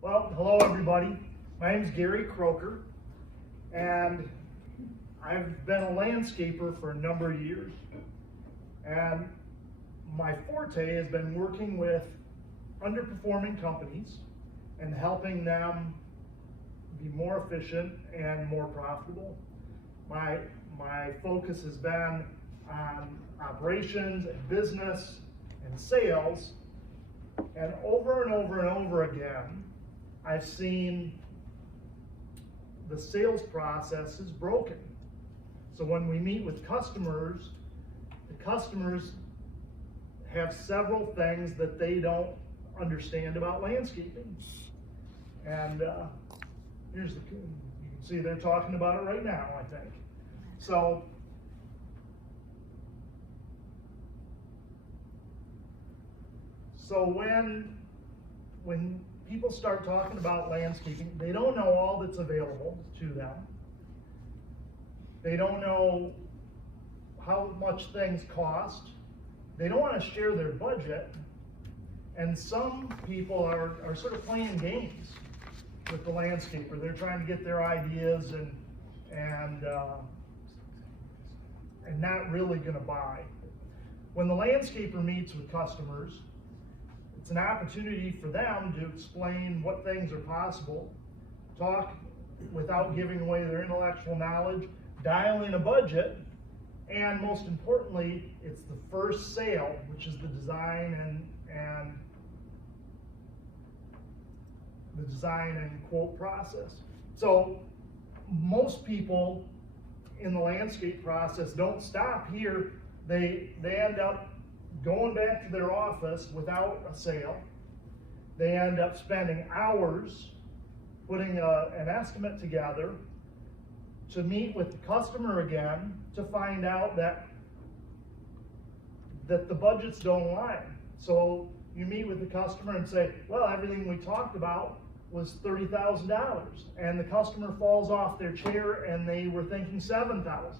Well, hello everybody. My name is Gary Krokker, and I've been a landscaper for a number of years. And my forte has been working with underperforming companies and helping them be more efficient and more profitable. My focus has been on operations and business and sales, and over and over again, I've seen the sales process is broken. So when we meet with customers, the customers have several things that they don't understand about landscaping. And here's the, you can see they're talking about it right now, I think. So when people start talking about landscaping, they don't know all that's available to them. They don't know how much things cost. They don't want to share their budget. And some people are sort of playing games with the landscaper. They're trying to get their ideas and not really going to buy. When the landscaper meets with customers, it's an opportunity for them to explain what things are possible, talk without giving away their intellectual knowledge, dial in a budget, and most importantly, it's the first sale, which is the design and quote process. So most people in the landscape process don't stop here. They end up going back to their office without a sale. They end up spending hours putting an estimate together to meet with the customer again to find out that the budgets don't line. So you meet with the customer and say, well, everything we talked about was $30,000, and the customer falls off their chair and they were thinking $7,000.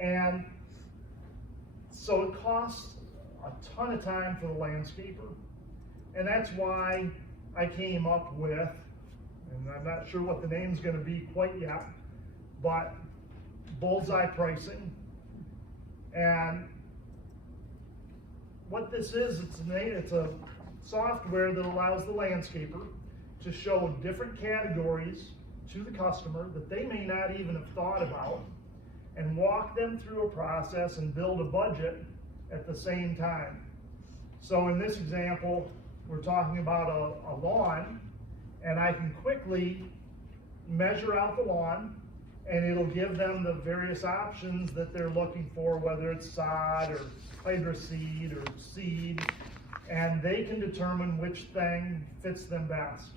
And so it costs a ton of time for the landscaper. And that's why I came up with, and I'm not sure what the name's going to be quite yet, but bullseye pricing. And what this is, it's a software that allows the landscaper to show different categories to the customer that they may not even have thought about, and walk them through a process and build a budget at the same time. So in this example, we're talking about a lawn, and I can quickly measure out the lawn, and it'll give them the various options that they're looking for, whether it's sod or hydroseed or seed, and they can determine which thing fits them best.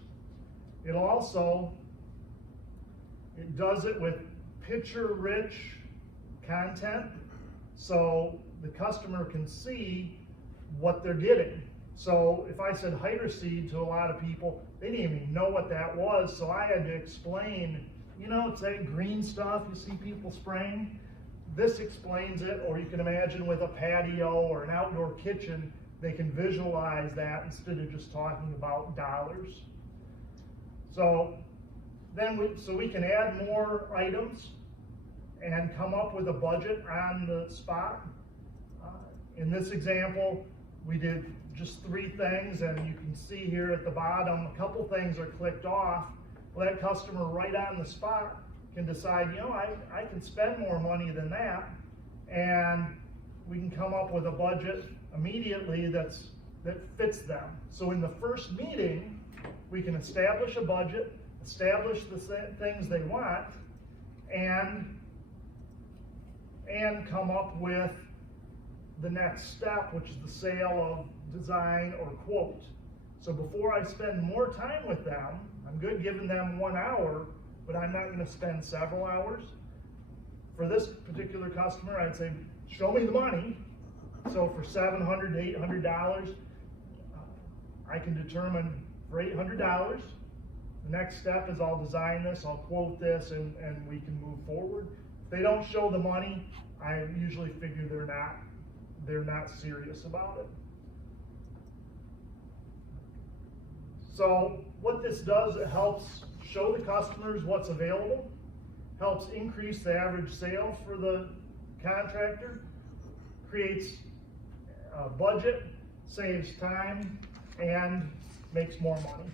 It does it with picture-rich content, so the customer can see what they're getting. So if I said hydroseed to a lot of people, they didn't even know what that was, so I had to explain, it's that green stuff you see people spraying. This explains it, or you can imagine with a patio or an outdoor kitchen, they can visualize that instead of just talking about dollars. So we can add more items and come up with a budget on the spot. In this example, we did just 3 things, and you can see here at the bottom, a couple things are clicked off. Well, that customer right on the spot can decide, I can spend more money than that, and we can come up with a budget immediately that fits them. So in the first meeting, we can establish a budget, establish the things they want, and come up with the next step, which is the sale of design or quote. So before I spend more time with them, I'm good giving them 1 hour, but I'm not going to spend several hours. For this particular customer, I'd say, show me the money. So for $700 to $800, I can determine for $800, the next step is I'll design this, I'll quote this, and we can move forward. If they don't show the money, I usually figure they're not serious about it. So what this does, it helps show the customers what's available, helps increase the average sales for the contractor, creates a budget, saves time, and makes more money.